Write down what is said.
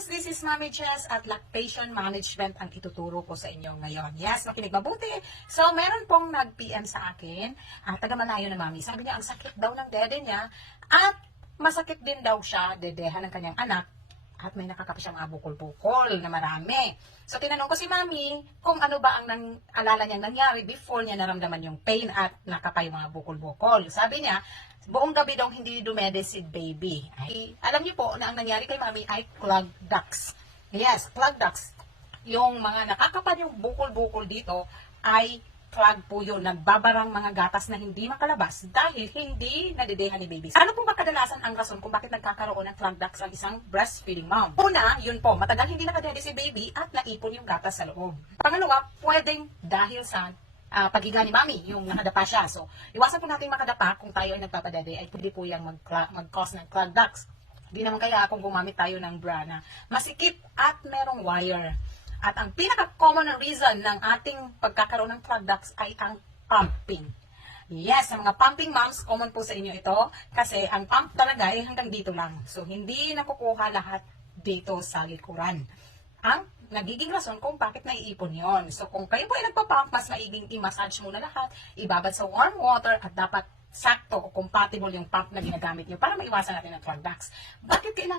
moms, this is Mommy Jess at lactation management ang ituturo ko sa inyo ngayon. Yes, makinig mabuti. So, meron pong nag-PM sa akin, taga malayo na mami. Sabi niya, ang sakit daw ng dede niya at masakit din daw siya, dedehan ng kanyang anak. At may nakakapi siyang mga bukol-bukol na marami. So, tinanong ko si mami kung ano ba ang alala niyang nangyari before niya naramdaman yung pain at nakapa yung mga bukol-bukol. Sabi niya, buong gabi daw hindi dumede si baby. Alam niyo po na ang nangyari kay mami ay clogged ducts. Yes, clogged ducts. Yung mga nakakapa yung bukol-bukol dito ay clog po yun, nagbabarang mga gatas na hindi makalabas dahil hindi nadidehan ni baby. Ano po ba kadalasan ang rason kung bakit nagkakaroon ng clogged ducts ang isang breastfeeding mom? Una, yun po, matagal hindi nakadede si baby at naipon yung gatas sa loob. Pangalawa, pwedeng dahil sa paghiga ni mami, yung nakadapa siya. So, iwasan po natin makadapa kung tayo ay nagpapadede ay pwede po yung mag-cause ng clogged ducts. Hindi naman kaya kung gumamit tayo ng bra na masikip at merong wire. At ang pinaka-common na reason ng ating pagkakaroon ng clogged ducts ay ang pumping. Yes, sa mga pumping moms, common po sa inyo ito kasi ang pump talaga ay hanggang dito lang. So, hindi nakukuha lahat dito sa likuran. Ang nagiging rason kung bakit naiipon yon. So, kung kayo po ay nagpa-pump, mas maiging i-massage muna lahat, ibabad sa warm water at dapat sakto o compatible yung pump na ginagamit nyo para maiwasan natin ang clogged ducts. Bakit kailangan